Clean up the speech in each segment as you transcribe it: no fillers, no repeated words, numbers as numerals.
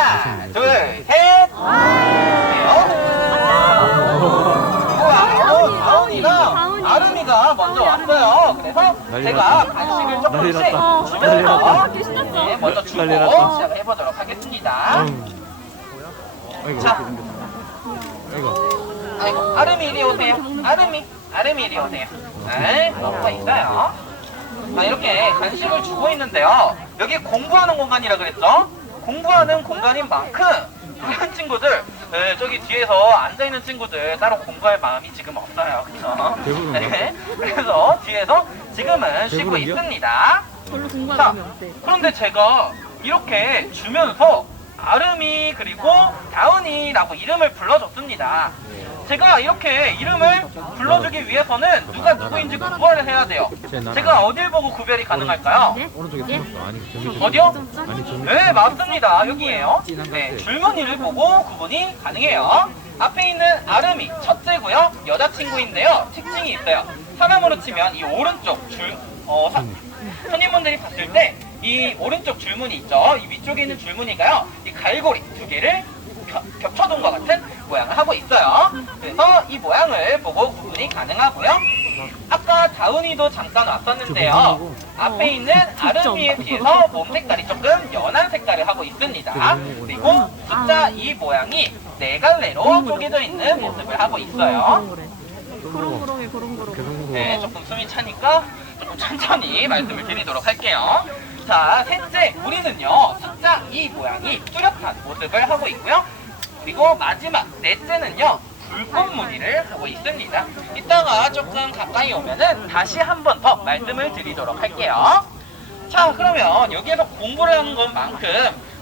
하나, 둘, 셋. 다운이랑 아름이가 먼저 왔어요. 그래서 제가 간식을 조금씩 주면서 먼저 주고 시작해보도록 하겠습니다. 자, 아이고, 아름이 이리 오세요. 아름이 이리 오세요. 네, 뭐가 있어요. 이렇게 간식을 주고 있는데요. 여기 공부하는 공간이라 그랬죠? 공부하는 공간인 만큼 다른 친구들, 저기 뒤에서 앉아있는 친구들 따로 공부할 마음이 지금 없어요. 그쵸? 네, 그래서 뒤에서 지금은 쉬고 있습니다. 별로 공부할 마음이 없대. 그런데 제가 이렇게 주면서 아름이 그리고 다운이라고 이름을 불러줬습니다. 제가 이렇게 이름을 불러주기 위해서는 누가 누구인지 구별을 해야 돼요. 제가 어딜 보고 구별이 가능할까요? 네? 오른쪽에 예? 숨었어. 아니 어디요? 아니 저기. 네, 맞습니다. 여기에요. 네, 줄무늬를 보고 구분이 가능해요. 앞에 있는 아름이 첫째고요. 여자친구인데요. 특징이 있어요. 사람으로 치면 이 오른쪽 손님분들이 봤을 때 이 오른쪽 줄무늬 있죠? 이 위쪽에 있는 줄무늬가요. 이 갈고리 두 개를 겹쳐둔 것 같은 모양을 하고 있어요. 그래서 이 모양을 보고 구분이 가능하고요. 아까 다운이도 잠깐 왔었는데요. 앞에 있는 아름이에 비해서 몸 색깔이 조금 연한 색깔을 하고 있습니다. 그리고 숫자 2 모양이 네 갈래로 쪼개져 있는 모습을 하고 있어요. 고롱고롱해 고롱고롱. 네, 조금 숨이 차니까 조금 천천히 말씀을 드리도록 할게요. 자, 셋째, 우리는요, 숫자 2 모양이 뚜렷한 모습을 하고 있고요. 그리고 마지막, 넷째는요, 불꽃 무늬를 하고 있습니다. 이따가 조금 가까이 오면은 다시 한 번 더 말씀을 드리도록 할게요. 자, 그러면 여기에서 공부를 하는 것만큼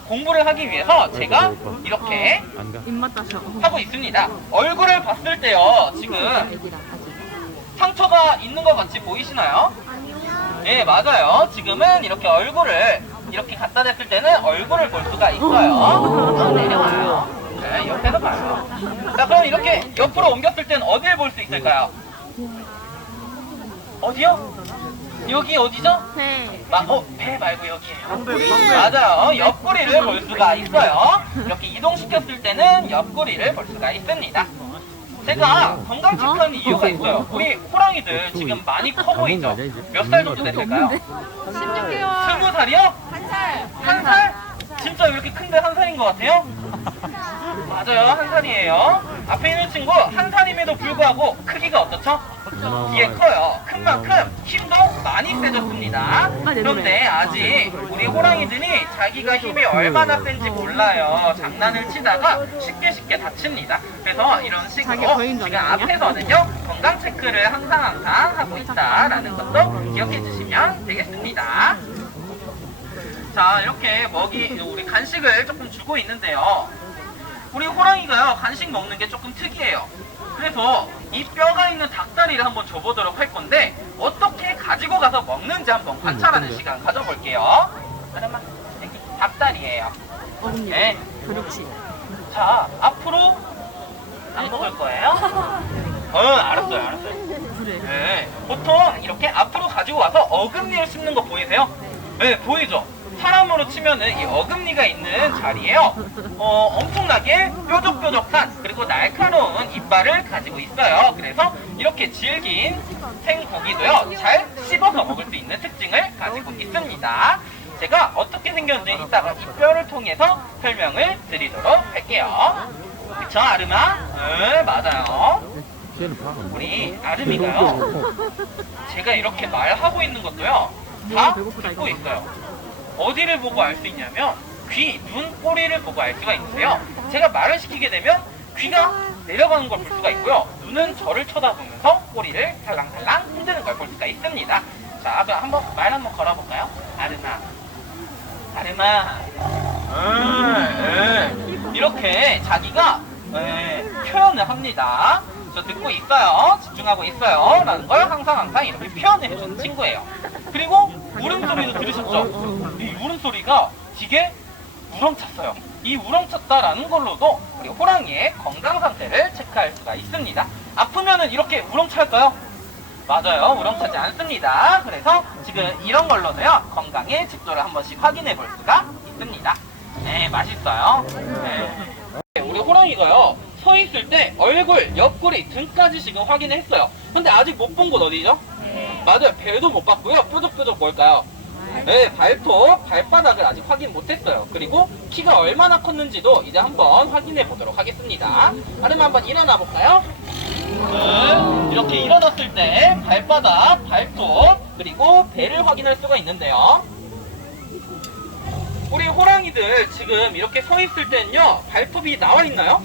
공부를 하기 위해서 제가 이렇게 입맛 다셔. 하고 있습니다. 얼굴을 봤을 때요, 지금 애기랑 아직. 상처가 있는 것 같이 보이시나요? 네, 맞아요. 지금은 이렇게 얼굴을 이렇게 갖다 댔을 때는 얼굴을 볼 수가 있어요. 내려와요. 네, 옆에서 봐요. 자, 그럼 이렇게 옆으로 옮겼을 때는 어디를 볼 수 있을까요? 어디요? 여기 어디죠? 네. 배 말고 여기에요. 맞아요. 옆구리를 볼 수가 있어요. 이렇게 이동시켰을 때는 옆구리를 볼 수가 있습니다. 제가 건강 체크하는 이유가 있어요. 우리 호랑이들 지금 많이 커 보이죠? 몇 살 정도 됐을까요? 16개월. 20살이요? 한 살? 진짜 이렇게 큰데 한 살인 것 같아요? 맞아요, 한 살이에요. 앞에 있는 친구 한 살임에도 불구하고 크기가 어떻죠? 뒤에 커요. 큰 만큼 힘도 많이 세졌습니다. 그런데 아직 우리 호랑이들이 자기가 힘이 얼마나 센지 몰라요. 장난을 치다가 쉽게 다칩니다. 그래서 이런 식으로 지금 앞에서는요, 건강 체크를 항상 하고 있다라는 것도 기억해 주시면 되겠습니다. 자, 이렇게 우리 간식을 조금 주고 있는데요. 우리 호랑이가요, 간식 먹는 게 조금 특이해요. 그래서 이 뼈가 있는 닭다리를 한번 줘보도록 할 건데, 어떻게 가지고 가서 먹는지 한번 관찰하는 시간 가져볼게요. 잠깐만, 여기 닭다리예요. 네. 그렇지. 자, 앞으로 안 먹을 거예요? 알았어요. 그래. 네, 보통 이렇게 앞으로 가지고 와서 어금니를 씹는 거 보이세요? 네, 보이죠? 사람으로 치면은 이 어금니가 있는 자리에요. 엄청나게 뾰족뾰족한 그리고 날카로운 이빨을 가지고 있어요. 그래서 이렇게 질긴 생고기도요, 잘 씹어서 먹을 수 있는 특징을 가지고 있습니다. 제가 어떻게 생겼는지 이따가 이 뼈를 통해서 설명을 드리도록 할게요. 그쵸, 아름아? 네, 맞아요. 우리 아름이가요, 제가 이렇게 말하고 있는 것도요, 다 듣고 있어요. 어디를 보고 알 수 있냐면 귀, 눈, 꼬리를 보고 알 수가 있는데요. 제가 말을 시키게 되면 귀가 내려가는 걸 볼 수가 있고요. 눈은 저를 쳐다보면서 꼬리를 살랑살랑 흔드는 걸 볼 수가 있습니다. 자, 그럼 말 한번 걸어볼까요? 아름아. 이렇게 자기가 표현을 합니다. 저 듣고 있어요, 집중하고 있어요 라는 걸 항상 이렇게 표현을 해주는 친구예요. 그리고 울음소리도 들으셨죠? 이 울음소리가 되게 우렁찼어요. 이 우렁찼다라는 걸로도 우리 호랑이의 건강 상태를 체크할 수가 있습니다. 아프면은 이렇게 우렁찰까요? 맞아요, 우렁차지 않습니다. 그래서 지금 이런 걸로도요, 건강의 직도를 한 번씩 확인해 볼 수가 있습니다. 네, 맛있어요. 네. 우리 호랑이가요, 서 있을 때 얼굴, 옆구리, 등까지 지금 확인했어요. 근데 아직 못 본 곳 어디죠? 맞아요. 배도 못 봤고요. 뾰족뾰족 뭘까요? 네, 발톱, 발바닥을 아직 확인 못했어요. 그리고 키가 얼마나 컸는지도 이제 한번 확인해 보도록 하겠습니다. 아르마 한번 일어나 볼까요? 네, 이렇게 일어났을 때 발바닥, 발톱, 그리고 배를 확인할 수가 있는데요. 우리 호랑이들 지금 이렇게 서 있을 때는요, 발톱이 나와 있나요?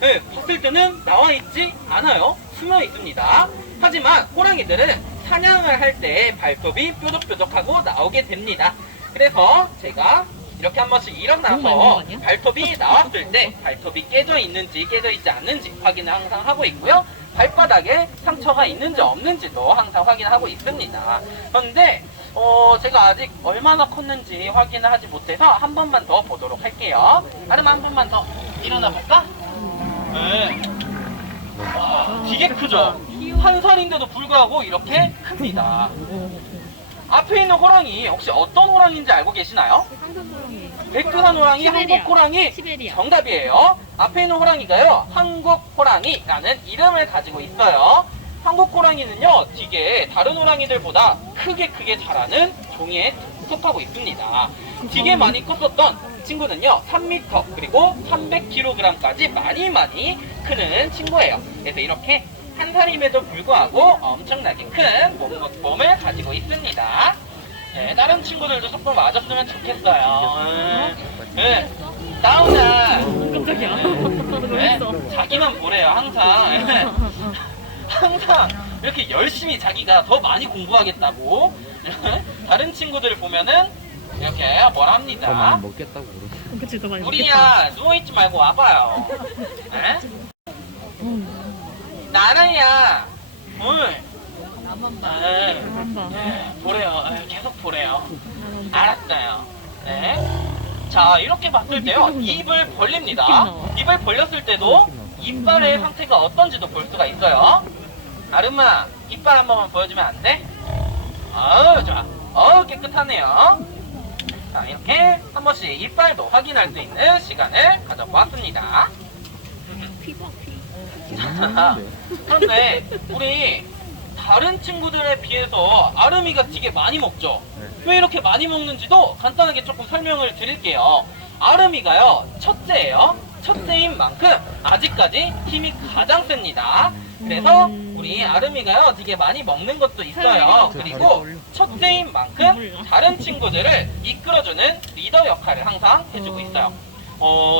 네, 봤을 때는 나와 있지 않아요. 숨어 있습니다. 하지만 호랑이들은 사냥을 할 때 발톱이 뾰족뾰족하고 나오게 됩니다. 그래서 제가 이렇게 한 번씩 일어나서 발톱이 나왔을 때 발톱이 깨져 있는지 깨져 있지 않는지 확인을 항상 하고 있고요. 발바닥에 상처가 있는지 없는지도 항상 확인하고 있습니다. 그런데 제가 아직 얼마나 컸는지 확인을 하지 못해서 한 번만 더 보도록 할게요. 아르마 한 번만 더 일어나 볼까? 네. 와, 되게 크죠? 한 살인데도 불구하고 이렇게 큽니다. 앞에 있는 호랑이 혹시 어떤 호랑이인지 알고 계시나요? 황산호랑이. 백두산 호랑이, 시베리아. 한국 호랑이 시베리아. 정답이에요. 앞에 있는 호랑이가요, 한국 호랑이라는 이름을 가지고 있어요. 한국 호랑이는요, 되게 다른 호랑이들보다 크게 자라는 종에 속하고 있습니다. 되게 많이 컸었던 친구는요, 3m 그리고 300kg까지 많이 크는 친구예요. 그래서 이렇게 한 살임에도 불구하고 엄청나게 큰 몸을 가지고 있습니다. 네, 다른 친구들도 조금 와줬으면 좋겠어요. 네, 나오나. 깜짝이야. 네, 놀랐어. 자기만 보래요, 항상. 항상 이렇게 열심히 자기가 더 많이 공부하겠다고. 다른 친구들을 보면은 이렇게 뭐라 더 합니다. 많이 먹겠다고 그러지. 그치, 더 많이 먹겠다. 우리야, 누워있지 말고 와봐요. 에? 나라야, 물. 나만 봐. 네. 나만 봐. 보래요. 계속 보래요. 알았어요. 네. 자, 이렇게 봤을 때요, 입을 벌립니다. 입을 벌렸을 때도 이빨의 상태가 어떤지도 볼 수가 있어요. 아름아, 이빨 한 번만 보여주면 안 돼? 어우, 좋아. 어우, 깨끗하네요. 자, 이렇게 한 번씩 이빨도 확인할 수 있는 시간을 가져보았습니다. 그런데 우리 다른 친구들에 비해서 아름이가 되게 많이 먹죠? 왜 이렇게 많이 먹는지도 간단하게 조금 설명을 드릴게요. 아름이가요, 첫째예요. 첫째인 만큼 아직까지 힘이 가장 셉니다. 그래서 우리 아름이가요, 되게 많이 먹는 것도 있어요. 그리고 첫째인 만큼 다른 친구들을 이끌어주는 리더 역할을 항상 해주고 있어요.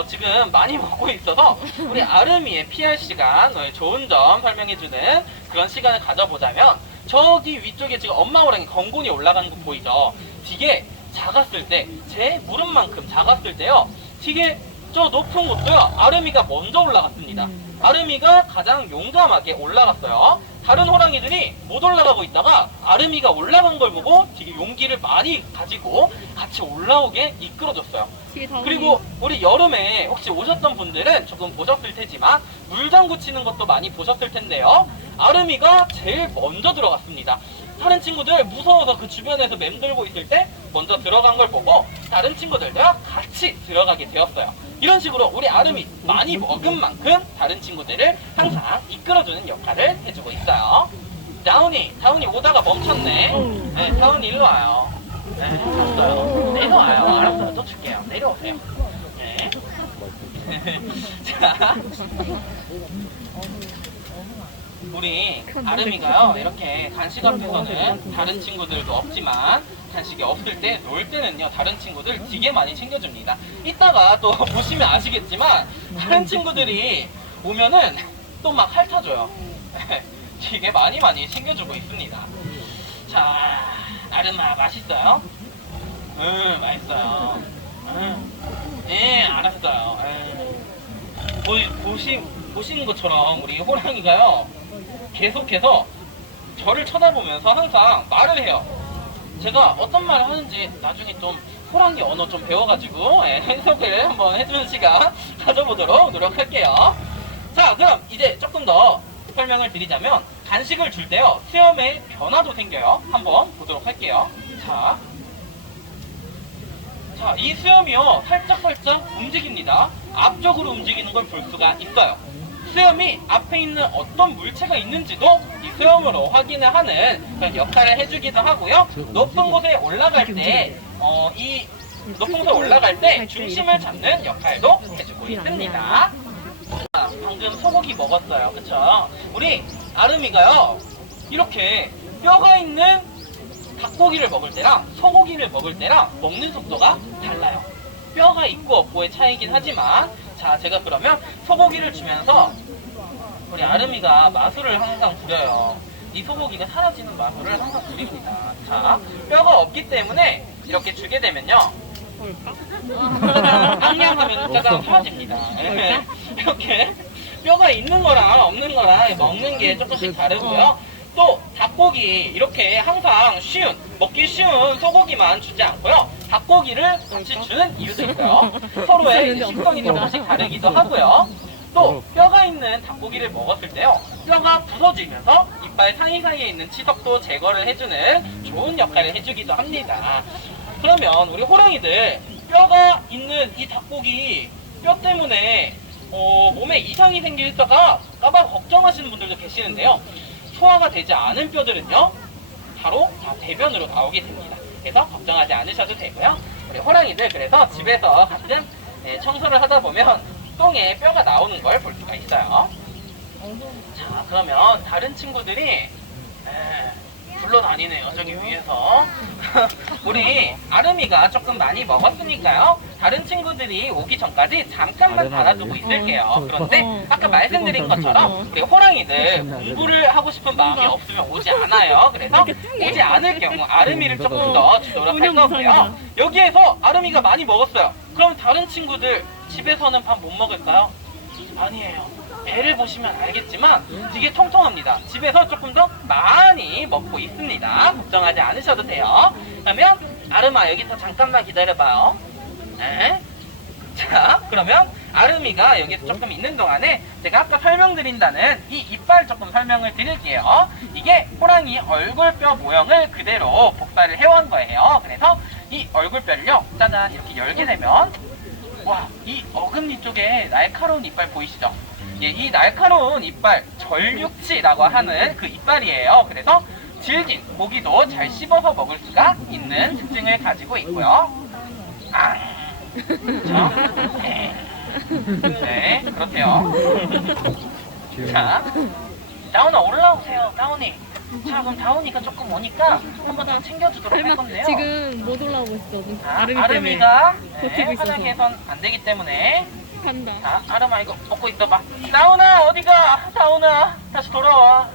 지금 많이 먹고 있어서 우리 아름이의 PR 시간, 좋은 점 설명해주는 그런 시간을 가져보자면, 저기 위쪽에 지금 엄마 호랑이 건곤이 올라가는 거 보이죠? 되게 작았을 때, 제 무릎만큼 작았을 때요, 되게 저 높은 곳도요, 아름이가 먼저 올라갔습니다. 아름이가 가장 용감하게 올라갔어요. 다른 호랑이들이 못 올라가고 있다가 아름이가 올라간 걸 보고 되게 용기를 많이 가지고 같이 올라오게 이끌어줬어요. 그리고 우리 여름에 혹시 오셨던 분들은 조금 보셨을 테지만 물장구 치는 것도 많이 보셨을 텐데요. 아름이가 제일 먼저 들어갔습니다. 다른 친구들 무서워서 그 주변에서 맴돌고 있을 때 먼저 들어간 걸 보고 다른 친구들도 같이 들어가게 되었어요. 이런 식으로 우리 아름이 많이 먹은 만큼 다른 친구들을 항상 이끌어주는 역할을 해주고 있어요. 다운이 오다가 멈췄네. 네, 다운이 일로 와요. 네, 갔어요. 내려와요. 알았어요. 또 줄게요. 내려오세요. 네. 자, 우리 아름이가요, 이렇게 간식 앞에서는 다른 친구들도 없지만 간식이 없을 때, 놀 때는요, 다른 친구들 되게 많이 챙겨줍니다. 이따가 또 보시면 아시겠지만 다른 친구들이 오면은 또 막 핥아줘요. 되게 많이 챙겨주고 있습니다. 자, 아름아, 맛있어요? 응, 맛있어요. 응. 네, 알았어요. 보시는 것처럼 우리 호랑이가요, 계속해서 저를 쳐다보면서 항상 말을 해요. 제가 어떤 말을 하는지 나중에 좀 호랑이 언어 좀 배워가지고 해석을 한번 해주는 시간 가져보도록 노력할게요. 자, 그럼 이제 조금 더 설명을 드리자면, 간식을 줄 때요, 수염에 변화도 생겨요. 한번 보도록 할게요. 자, 자, 이 수염이요 살짝살짝 움직입니다. 앞쪽으로 움직이는 걸 볼 수가 있어요. 수염이 앞에 있는 어떤 물체가 있는지도 이 수염으로 확인을 하는 그런 역할을 해주기도 하고요. 높은 곳에 올라갈 때, 이 높은 곳에 올라갈 때 중심을 잡는 역할도 해주고 있습니다. 자, 방금 소고기 먹었어요. 그쵸? 우리 아름이가요, 이렇게 뼈가 있는 닭고기를 먹을 때랑 소고기를 먹을 때랑 먹는 속도가 달라요. 뼈가 있고 없고의 차이긴 하지만, 자, 제가 그러면 소고기를 주면서 우리 아름이가 마술을 항상 부려요. 이 소고기가 사라지는 마술을 항상 부립니다. 자, 뼈가 없기 때문에 이렇게 주게 되면요, 앙냥하면 짜장 사라집니다. 이렇게 뼈가 있는 거랑 없는 거랑 먹는 게 조금씩 다르고요. 또 닭고기 이렇게 항상 먹기 쉬운 소고기만 주지 않고요. 닭고기를 같이 주는 이유도 있어요. 서로의 식성이 조금씩 다르기도 하고요. 또 뼈가 있는 닭고기를 먹었을 때요, 뼈가 부서지면서 이빨 사이사이에 있는 치석도 제거를 해주는 좋은 역할을 해주기도 합니다. 그러면 우리 호랑이들 뼈가 있는 이 닭고기 뼈 때문에 몸에 이상이 생길까봐 걱정하시는 분들도 계시는데요. 소화가 되지 않은 뼈들은요, 바로 다 배변으로 나오게 됩니다. 그래서 걱정하지 않으셔도 되고요. 우리 호랑이들 그래서 집에서 가끔 청소를 하다 보면 똥에 뼈가 나오는 걸 볼 수가 있어요. 자, 그러면 다른 친구들이 굴러다니네요, 저기 위에서. 우리 아름이가 조금 많이 먹었으니까요, 다른 친구들이 오기 전까지 잠깐만 달아두고 있을게요. 그런데 아까 말씀드린 것처럼 우리 호랑이들 공부를 하고 싶은 마음이 없으면 오지 않아요. 그래서 오지 않을 경우 아름이를 조금 더 주도록 할 거고요. 여기에서 아름이가 많이 먹었어요. 그럼 다른 친구들 집에서는 밥 못 먹을까요? 아니에요. 배를 보시면 알겠지만 되게 통통합니다. 집에서 조금 더 많이 먹고 있습니다. 걱정하지 않으셔도 돼요. 그러면 아름아, 여기서 잠깐만 기다려봐요. 네. 자, 그러면 아름이가 여기서 조금 있는 동안에 제가 아까 설명드린다는 이 이빨 조금 설명을 드릴게요. 이게 호랑이 얼굴뼈 모형을 그대로 복사를 해온 거예요. 그래서 이 얼굴뼈를요, 짜잔, 이렇게 열게 되면, 와, 이 어금니 쪽에 날카로운 이빨 보이시죠? 예, 이 날카로운 이빨, 절육치라고 하는 그 이빨이에요. 그래서 질긴 고기도 잘 씹어서 먹을 수가 있는 특징을 가지고 있고요. 그렇죠? 네, 그렇대요. 자, 다운아 올라오세요, 다운이. 자, 그럼 다운이가 조금 오니까 한번 더 챙겨주도록 할 건데요. 지금 못 올라오고 있어. 아름이가 버티고 있어서. 화장해선 안 되기 때문에. 간다. 자, 아름아 이거 먹고 있어봐. 다운아 어디가? 다운아 다시 돌아와.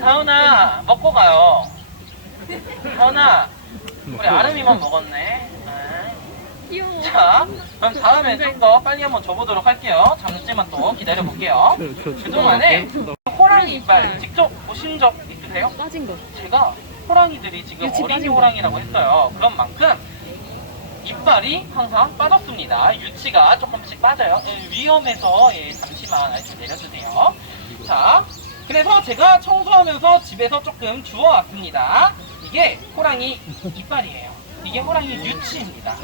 다운아 먹고 가요. 다운아, 우리 아름이만 먹었네. 귀여워. 자, 그럼 다음에 좀 더 빨리 한번 줘보도록 할게요. 잠시만 또 기다려볼게요. 그동안에 호랑이 이빨 직접 보신 적 있으세요? 빠진 거. 제가 호랑이들이 지금 유치 어린이 빠진 거. 호랑이라고 했어요. 그런 만큼 이빨이 항상 빠졌습니다. 유치가 조금씩 빠져요. 위험해서 잠시만 좀 내려주세요. 자, 그래서 제가 청소하면서 집에서 조금 주워왔습니다. 이게 호랑이 이빨이에요. 이게 호랑이 유치입니다.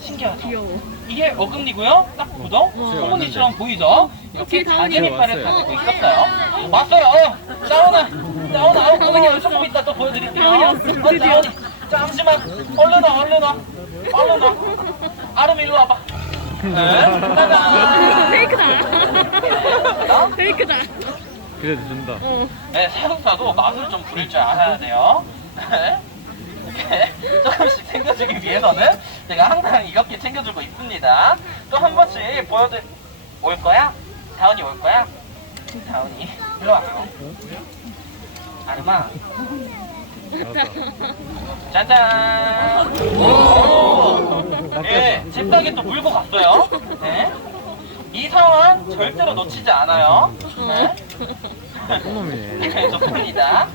신기하죠? 귀여워. 이게 어금니고요. 딱 보도 소문이처럼 보이죠? 이렇게 작은 이빨을 가지고 있었어요. 왔어요. 다운아, 어머니 조금 이따 또 보여드릴게요. 다운이, 잠시만. 얼른 와. 아름 일로 와봐. 네, 짜잔. 페이크다. 페이크다. 그래도 준다. 네, 사육사도 맛을 좀 부릴 줄 알아야 돼요. 네. 이렇게 조금씩 챙겨주기 위해서는 제가 항상 이렇게 챙겨주고 있습니다. 또 한 번씩 올 거야? 다운이 올 거야? 다운이 일로 와요. 아름아. 짜잔. 오. 예, 잽싸게 또 물고 갔어요. 네. 이 상황 절대로 놓치지 않아요. 네. 네, 좋습니다.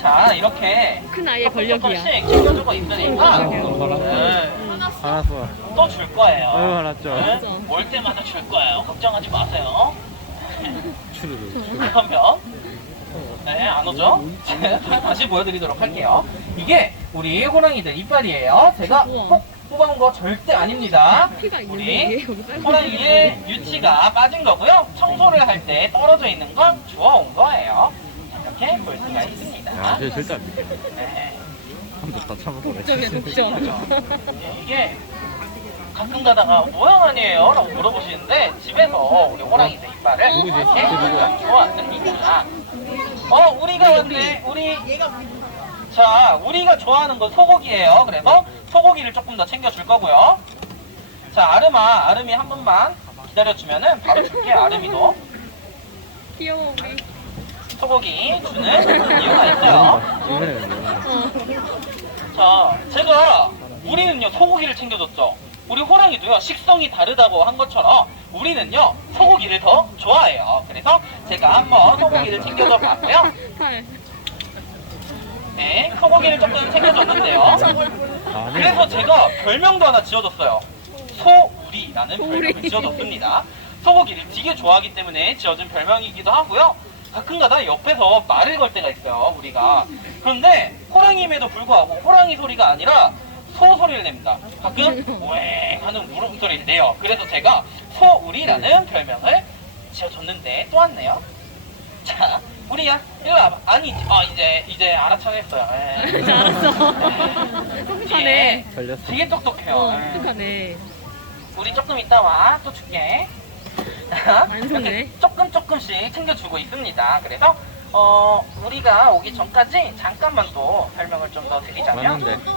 자, 이렇게 큰 아이의 권력이야. 조금씩 챙겨주고 있으니까 네, 알았어. 또 줄 거예요. 아유, 알았죠. 네, 올 때마다 줄 거예요. 걱정하지 마세요. 추르르. 그러면 네, 안 오죠? 다시 보여드리도록 할게요. 이게 우리 호랑이들 이빨이에요. 제가 우와. 꼭 뽑아온 거 절대 아닙니다. 피가 있는데 우리 이게 여기 빨간 호랑이의 유치가 빠진 거고요. 청소를 할 때 떨어져 있는 건 주워온 거예요. 이렇게 볼 수가 있습니다. 야, 쟤 절대 안 믿겨. 네. 한번 다 참아보네. 독점이야 독점. 네, 이게 가끔 가다가 모양 아니에요? 라고 물어보시는데 집에서 우리 호랑이들 이빨을 누구지? 이렇게 그 누구야? 좋아합니다. 우리가 왔네. 우리가 좋아하는 건 소고기예요. 그래서 소고기를 조금 더 챙겨줄 거고요. 자, 아름이 한 번만 기다려주면은 바로 줄게. 아름이도 귀여워 우리. 소고기 주는 이유가 있어요. 자, 제가 우리는요 소고기를 챙겨줬죠. 우리 호랑이도요 식성이 다르다고 한 것처럼 우리는요 소고기를 더 좋아해요. 그래서 제가 한번 소고기를 챙겨줘 봤고요. 팔. 네, 소고기를 조금 챙겨줬는데요. 아니. 그래서 제가 별명도 하나 지어줬어요. 소우리라는 별명을 소우리. 지어줬습니다. 소고기를 되게 좋아하기 때문에 지어준 별명이기도 하고요. 가끔가다 옆에서 말을 걸 때가 있어요, 우리가. 그런데 호랑이임에도 불구하고 호랑이 소리가 아니라 소 소리를 냅니다. 가끔 오행 하는 울음소리를 내요. 그래서 제가 소우리라는 별명을 지어줬는데 또 왔네요. 자, 우리야, 일로 와봐. 아니, 이제 알아차렸어요. 예. 알았어. 똑똑하네. 걸렸어. 되게 똑똑해요. 예. 똑똑하네. 우리 조금 이따 와. 또 줄게. 안 속네. 이렇게 조금씩 챙겨주고 있습니다. 그래서 우리가 오기 전까지 잠깐만 또 설명을 좀 더 드리자면 왔는데.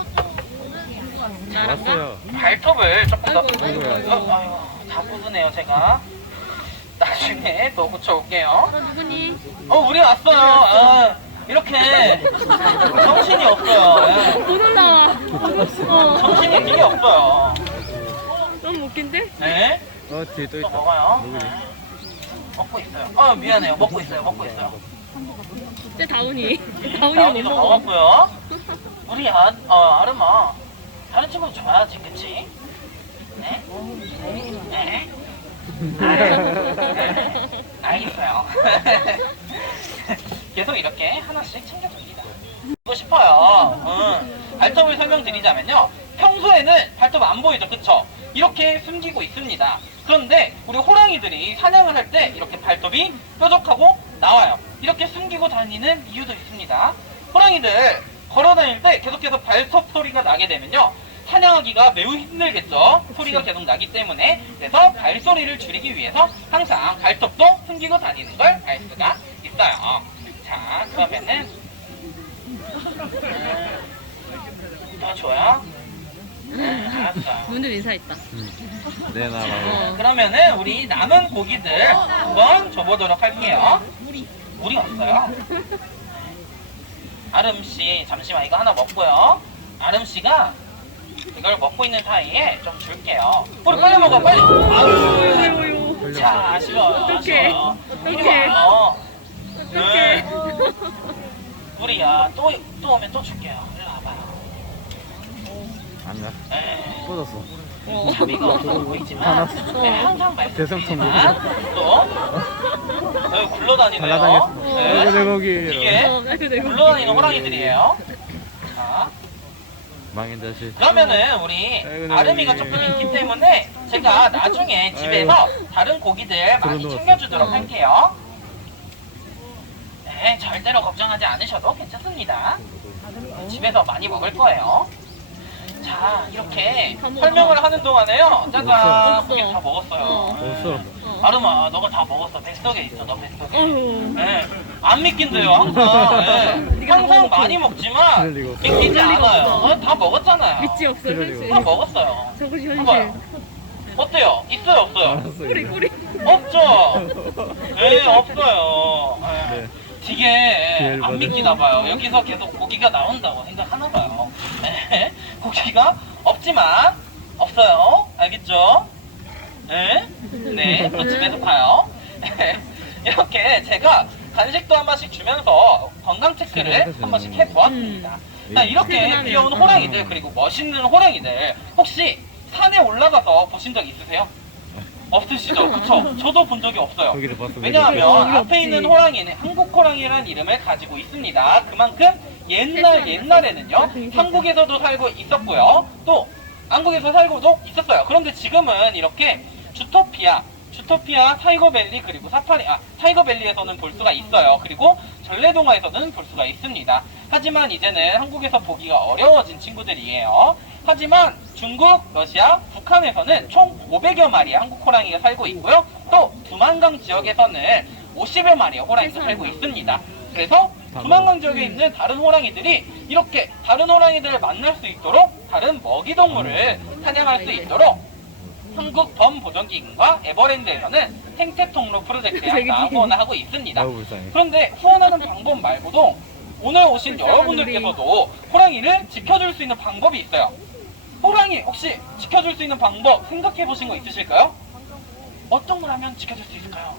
왔어요. 발톱을 조금 더 아이고, 아이고. 다 묻으네요 제가. 나중에 또 고쳐올게요. 누구니? 우리 왔어요. 이렇게 정신이 없어요. 예. 못 올라와. 정신이 되게 없어요. 너무 웃긴데? 네? 뒤에 또 또 있다. 먹어요. 누구지? 네. 먹고 있어요. 미안해요. 먹고 있어요. 쟤 다운이. 다운이 못 다운이도 먹어. 먹었고요. 우리 아름아, 다른 친구도 줘야지, 그치? 네? 네? 네. 알겠어요. 계속 이렇게 하나씩 챙겨줍니다. 보고 싶어요. 발톱을 설명드리자면요. 평소에는 발톱 안 보이죠, 그쵸? 이렇게 숨기고 있습니다. 그런데 우리 호랑이들이 사냥을 할 때 이렇게 발톱이 뾰족하고 나와요. 이렇게 숨기고 다니는 이유도 있습니다. 호랑이들 걸어다닐 때 계속해서 발톱 소리가 나게 되면요. 사냥하기가 매우 힘들겠죠. 소리가 계속 나기 때문에. 그래서 발소리를 줄이기 위해서 항상 발톱도 숨기고 다니는 걸 알 수가 있어요. 자, 그러면은 더 줘요? 알았어요. 문들 인사했다. 내 나라. 그러면은 우리 남은 고기들 한번 줘보도록 할게요. 물이 왔어요. 아름씨 잠시만 이거 하나 먹고요. 아름씨가 이걸 먹고 있는 사이에 좀 줄게요. 우리 빨리 먹어 빨리. 아유, 자 아쉬워. 어떡해. 아쉬워. 이리 어떡해. 와요. 어떡해. 우리야 또 오면 또 줄게요. 이리 와봐요. 안 가. 네. 뻗었어. 자비가 없어 보이지만 화났어. 네, 항상 대성통 말씀드리지만 또 여기 굴러다니네요. 달라당했어. 네. 이거 내 거기. 이게 굴러다니는 호랑이들이에요. 자, 망인 자식. 그러면은 우리 아이고, 아름이가 아이고. 조금 있기 때문에 제가 나중에 집에서 다른 고기들 많이 들어놓았어. 챙겨주도록 할게요. 네, 절대로 걱정하지 않으셔도 괜찮습니다. 집에서 많이 먹을 거예요. 자, 이렇게 다 먹었어. 설명을 하는 동안에요. 짜잔, 없어. 고기 다 먹었어요. 없어. 아름아, 너가 다 먹었어. 뱃속에 있어, 너 뱃속에. 어휴. 네, 안 믿긴대요, 항상. 네. 항상 많이 먹지만 그럴 리가 없어. 믿기지 그럴 리가 않아요. 없어. 다 먹었잖아요. 믿지 없어 그러려고. 현실. 다 먹었어요. 저것이 현실. 봐봐요. 어때요? 있어요, 없어요? 알았어. 꼬리 이거. 꼬리. 없죠? 네, 없어요. 네. 네. 되게 기회를 안 받은- 믿기나 봐요. 여기서 계속 고기가 나온다고 생각하나 봐요. 네. 고기가 없지만 없어요. 알겠죠? 네. 네. 또 집에서 봐요. 이렇게 제가 간식도 한 번씩 주면서 건강 체크를 한 번씩 해보았습니다. 자, 이렇게 퇴근하네요. 귀여운 호랑이들 그리고 멋있는 호랑이들 혹시 산에 올라가서 보신 적 있으세요? 없으시죠? 그쵸? 저도 본 적이 없어요. 거기를 봤어. 왜냐하면 우리 앞에 없지. 있는 호랑이는 한국 호랑이라는 이름을 가지고 있습니다. 그만큼 옛날에는요 한국에서도 살고 있었고요. 또 한국에서 살고도 있었어요. 그런데 지금은 이렇게 주토피아, 타이거밸리, 그리고 타이거밸리에서는 볼 수가 있어요. 그리고 전래동화에서는 볼 수가 있습니다. 하지만 이제는 한국에서 보기가 어려워진 친구들이에요. 하지만 중국, 러시아, 북한에서는 총 500여 마리의 한국 호랑이가 살고 있고요. 또 두만강 지역에서는 50여 마리의 호랑이가 살고 있습니다. 그래서 두만강 지역에 있는 다른 호랑이들이 이렇게 다른 호랑이들을 만날 수 있도록, 다른 먹이동물을 사냥할 수 있도록 한국 범보존기금과 에버랜드에서는 생태 통로 프로젝트에 항상 후원을 하고 있습니다. 아우 불쌍해. 그런데 후원하는 방법 말고도 오늘 오신 여러분들께서도 호랑이를 지켜줄 수 있는 방법이 있어요. 호랑이 혹시 지켜줄 수 있는 방법 생각해 보신 거 있으실까요? 어떤 걸 하면 지켜줄 수 있을까요?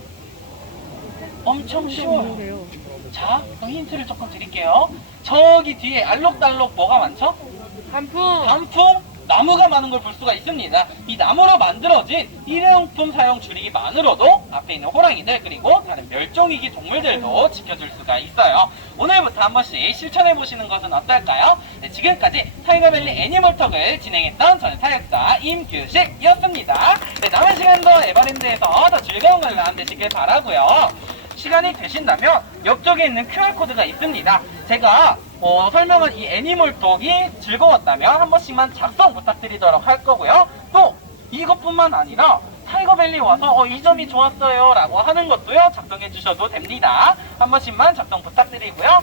엄청 쉬워요. 자, 그럼 힌트를 조금 드릴게요. 저기 뒤에 알록달록 뭐가 많죠? 단풍. 단풍, 나무가 많은 걸 볼 수가 있습니다. 이 나무로 만들어진 일회용품 사용 줄이기만으로도 앞에 있는 호랑이들, 그리고 다른 멸종위기 동물들도 지켜줄 수가 있어요. 오늘부터 한 번씩 실천해 보시는 것은 어떨까요? 네, 지금까지 타이거밸리 애니멀톡을 진행했던 저는 사역자 임규식이었습니다. 네, 남은 시간도 에버랜드에서 더 즐거운 관람 되시길 바라고요. 시간이 되신다면 옆쪽에 있는 QR코드가 있습니다. 제가 설명한 이 애니멀톡이 즐거웠다면 한 번씩만 작성 부탁드리도록 할 거고요. 또 이것뿐만 아니라 타이거밸리 와서 이 점이 좋았어요 라고 하는 것도요 작성해 주셔도 됩니다. 한 번씩만 작성 부탁드리고요.